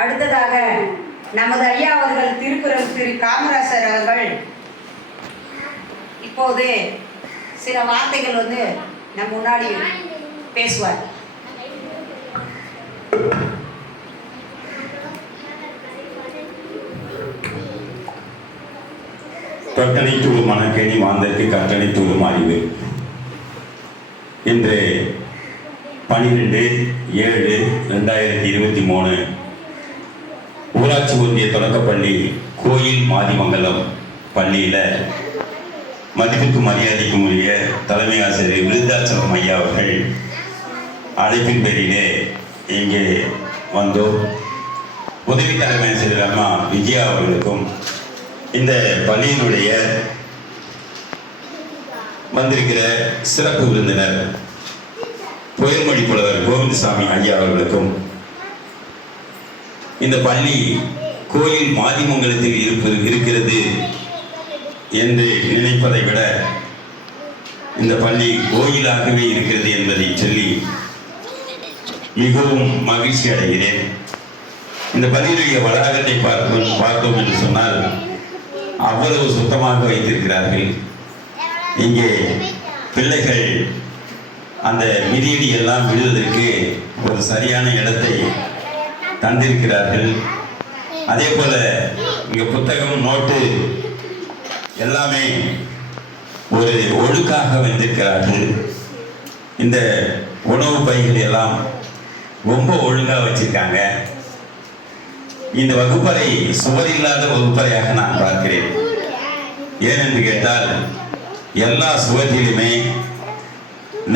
அடுத்ததாக நமது ஐயா அவர்கள் திருக்குறள் திரு காமராசர் அவர்கள் இப்போது சில வார்த்தைகள் வந்து நம் முன்னாடி பேசுவார். கட்டணித்துவ மனக்கேணி மணக்கேணி மாந்தற்கு கட்டணை அறிவு இன்று பனிரெண்டு ஏழு ரெண்டாயிரத்தி இருபத்தி மூணு ஊராட்சி ஒன்றிய தொடக்கப்பள்ளி கோயில் மாதிமங்கலம் பள்ளியில் மதிப்புக்கு மரியாதைக்கும் உரிய தலைமை ஆசிரியர் விருத்தாச்சலம் ஐயா அவர்கள் அழைப்பின் பேரிலே இங்கே வந்தோம் உதவி தலைமை ஆசிரியர் அம்மா விஜயா அவர்களுக்கும் இந்த பள்ளியினுடைய வந்திருக்கிற சிறப்பு விருந்தினர் புயல்மொழி புலவர் கோவிந்தசாமி ஐயா அவர்களுக்கும் இந்த பள்ளி கோயில் மாதிமங்கலத்தில் இருப்பது இருக்கிறது என்று நினைப்பதை விட இந்த பள்ளி கோயிலாகவே இருக்கிறது என்பதை சொல்லி மிகவும் மகிழ்ச்சி அடைகிறேன். இந்த பள்ளியுடைய வளாகத்தை பார்க்கும் பார்த்தோம் என்று சொன்னால் அவ்வளவு சுத்தமாக வைத்திருக்கிறார்கள். இங்கே பிள்ளைகள் அந்த மிதியடி எல்லாம் விடுவதற்கு ஒரு சரியான இடத்தை தந்திருக்கிறார்கள். அதே போல இங்கே புத்தகம் நோட்டு எல்லாமே ஒரு ஒழுக்காக வைத்திருக்கிறார்கள் இந்த உணவு பைகள் எல்லாம் ரொம்ப ஒழுங்காக வச்சிருக்காங்க. இந்த வகுப்பறை சுவர் இல்லாத வகுப்பறையாக நான் பார்க்கிறேன். ஏனென்று கேட்டால் எல்லா சுவற்றிலுமே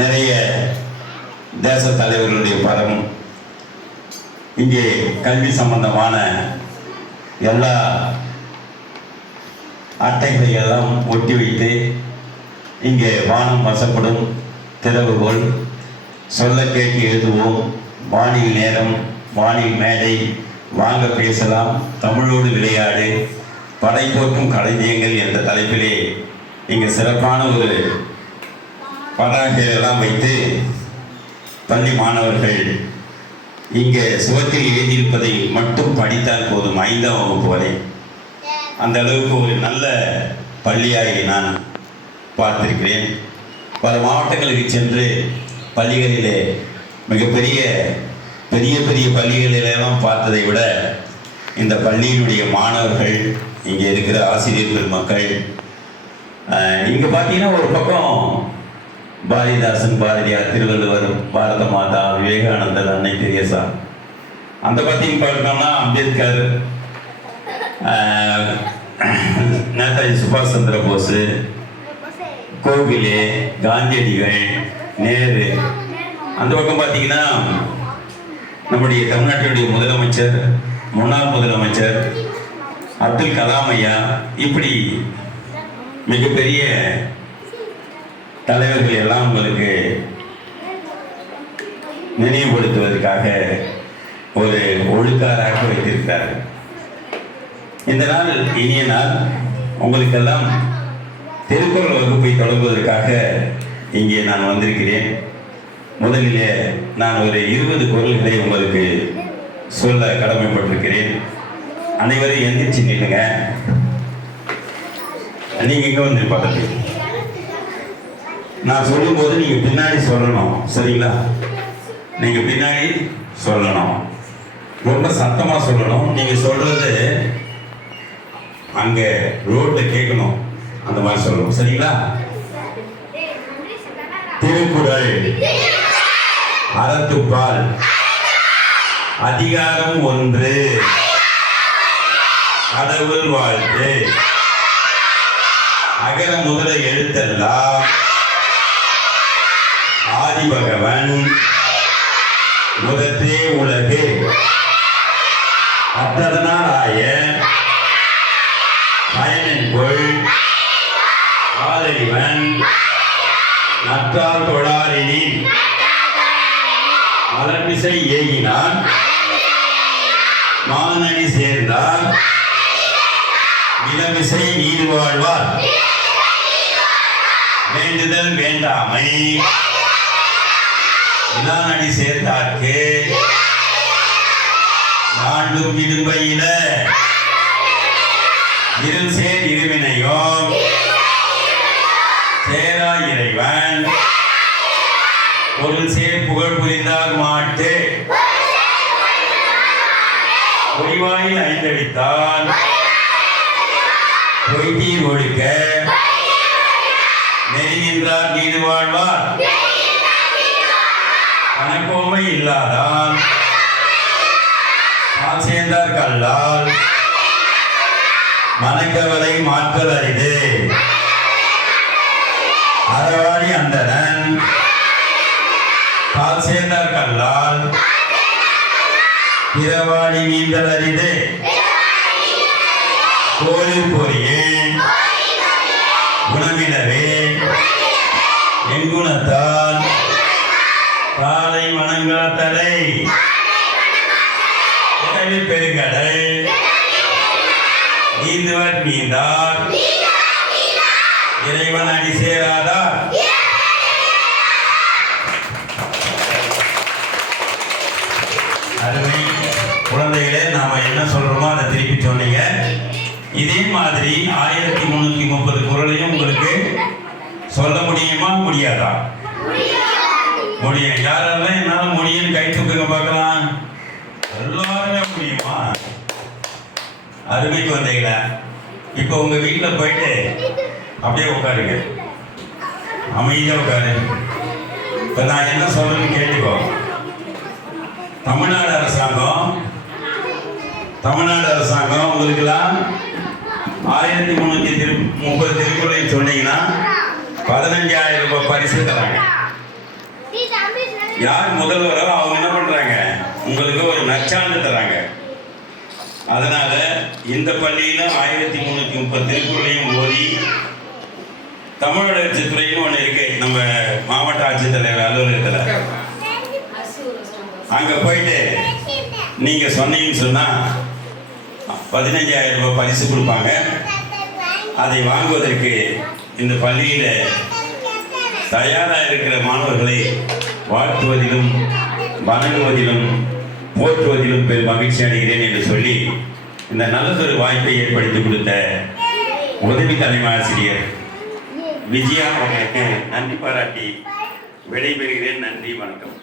நிறைய தேச தலைவர்களுடைய படம் இங்கே கல்வி சம்பந்தமான எல்லா அட்டைகளை எல்லாம் ஒட்டி வைத்து இங்கே வானம் வசப்படும் திறவுகோள் சொல்ல கேட்டு எழுதுவோம். வானில் நேரம் வானில் மேடை வாங்க பேசலாம் தமிழோடு விளையாடு படை போற்றும் களஞ்சியங்கள் என்ற தலைப்பிலே இங்கே சிறப்பான ஒரு பதாகையெல்லாம் எல்லாம் வைத்து பள்ளி மாணவர்கள் இங்கே சுகத்தில் எழுதியிருப்பதை மட்டும் படித்தால் போதும் ஐந்தாம் வகுப்பு வரை. அந்த அளவுக்கு ஒரு நல்ல பள்ளியாக நான் பார்த்திருக்கிறேன். பல மாவட்டங்களுக்கு சென்று பள்ளிகளிலே மிகப்பெரிய பெரிய பெரிய பள்ளிகளிலெல்லாம் பார்த்ததை விட இந்த பள்ளியினுடைய மாணவர்கள் இங்கே இருக்கிற ஆசிரியர் பெருமக்கள் இங்கே பார்த்தீங்கன்னா ஒரு பக்கம் பாரதிதாசன் பாரதியார் திருவள்ளுவர் பாரத மாதா விவேகானந்தர் அன்னை பெரியசா அந்த பற்றியும் பார்த்தோம்னா அம்பேத்கர் நேதாஜி சுபாஷ் சந்திர போஸ் கோவிலே காந்தியடிகள் நேரு. அந்த பக்கம் பார்த்தீங்கன்னா நம்முடைய தமிழ்நாட்டினுடைய முதலமைச்சர் முன்னாள் முதலமைச்சர் அப்துல் கலாம் ஐயா. இப்படி மிகப்பெரிய தலைவர்கள் எல்லாம் உங்களுக்கு நினைவுபடுத்துவதற்காக ஒரு ஒழுக்காராக வைத்திருக்கிறார்கள். இந்த நாள் இனிய நாள். உங்களுக்கெல்லாம் திருக்குறள் வகுப்பை தொடங்குவதற்காக இங்கே நான் வந்திருக்கிறேன். முதலிலே நான் ஒரு இருபது குரல்களை உங்களுக்கு சொல்ல கடமைப்பட்டிருக்கிறேன். அனைவரும் எந்திரிச்சு நில்லுங்க. நீங்க இங்க வந்து பக்கத்து நான் சொல்லும்போது நீங்க பின்னாடி சொல்லணும் சரிங்களா? நீங்க பின்னாடி சொல்லணும். ரொம்ப சத்தமா சொல்லணும். நீங்க சொல்றது அங்க ரோட்ல கேட்கணும். அந்த மாதிரி சொல்லணும். சரிங்களா? திருக்குறள். அறத்துப்பால். அதிகாரம் ஒன்று. கடவுள் வாழ்த்து. அகர முதல எழுத்தெல்லாம். ஆதிபகவன் முதற்றே உலகு. அத்ததனாலாய ஆய பயனென்கொள். ஆதரிவன் நற்றால் தொழாரினின் மலர்மிசை ஏகினான். மானடி சேர்ந்தார் இளமிசை நீர் வாழ்வார். வேண்டுதல் வேண்டாமை. இளானடி சேர்த்தார்க்கு நான் தாண்டும் இடும்பையில. இருள் சேர் இருவினையோம் சேரா இறைவன். பொருள் சேர் புகழ் புரிந்தார் மாட்டு. பொறிவாயில் ஐந்தடித்தால் பொய்தீர் ஒழுக்க நெறி நின்றார் நீடு வாழ்வார். மனக்கோமை இல்லாதால் பால் சேர்ந்தார் கல்லால் மனக்கவலை மாற்றல் அரிது. அறவாடி அந்தனன் பால் சேர்ந்தார் கல்லால் பிறவாடி நீந்தல் அரிது. கோயில் பொறியே குணமிடவே எங்குணத்தால் காலை வணங்கா தலை எனவே பெருங்கடை நீந்துவர் நீந்தார். இறைவன் அடி சேராதார். அருமை குழந்தைகளே நாம என்ன சொல்றோமோ அதை திருப்பி சொன்னீங்க. இதே மாதிரி ஆயிரத்தி முன்னூத்தி முப்பது குரலையும் உங்களுக்கு சொல்ல முடியுமா? முடியாதா? முடியும் யாரெல்லாம் என்னால முடியும்னு கை தூக்குங்க பார்க்கலாம்? எல்லாருமே முடியுமா? அருமைக்கு வந்தீங்களா. இப்போ உங்க வீட்டில் போயிட்டு அப்படியே உட்காருங்க. அமைதியா உட்காரு. இப்போ நான் என்ன சொல்றேன்னு கேட்டுக்கோ. தமிழ்நாடு அரசாங்கம் தமிழ்நாடு அரசாங்கம் உங்களுக்கெல்லாம் ஆயிரத்தி முந்நூற்றி திரு முப்பது திருக்குறளையும் சொன்னீங்கன்னா பதினஞ்சாயிரம் ரூபாய் பரிசு தராங்க. யார் முதல்வரோ அவங்க என்ன பண்றாங்க? உங்களுக்கு ஒரு நச்சாண்டு தராங்க. அதனால இந்த பள்ளியில ஆயிரத்தி முந்நூற்றி முப்பது திருக்குறளையும் ஓதி தமிழ் வளர்ச்சித்துறைன்னு ஒன்று இருக்கு. நம்ம மாவட்ட ஆட்சித்தலைவர் அலுவலகத்தில். அங்க போயிட்டு நீங்க சொன்னீங்கன்னு சொன்னா பதினஞ்சாயிரம் ரூபாய் பரிசு கொடுப்பாங்க. அதை வாங்குவதற்கு இந்த பள்ளியில தயாராக இருக்கிற மாணவர்களை வாழ்த்துவதிலும் வணங்குவதிலும் போற்றுவதிலும் பெரும் மகிழ்ச்சி அடைகிறேன் என்று சொல்லி இந்த நல்லதொரு வாய்ப்பை ஏற்படுத்தி கொடுத்த உதவி தலைமை ஆசிரியர் விஜயா அவர்களுக்கு நன்றி பாராட்டி விடைபெறுகிறேன். நன்றி வணக்கம்.